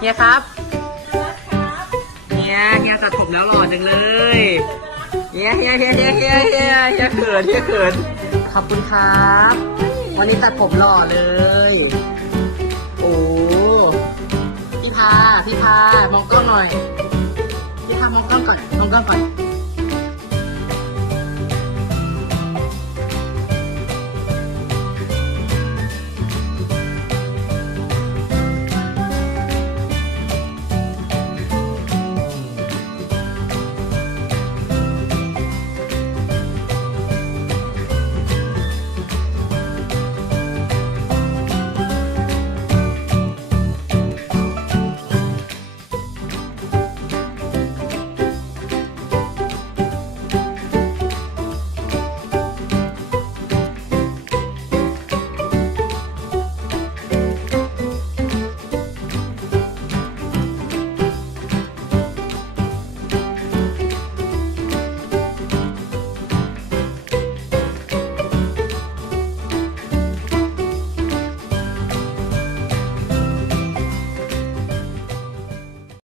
เฮียครับเฮียตัดผมแล้วหล่อจังเลยเฮียเขินขอบคุณครับวันนี้ตัดผมหล่อเลยโอ้พี่พามองกล้องหน่อยพี่พามองกล้องก่อน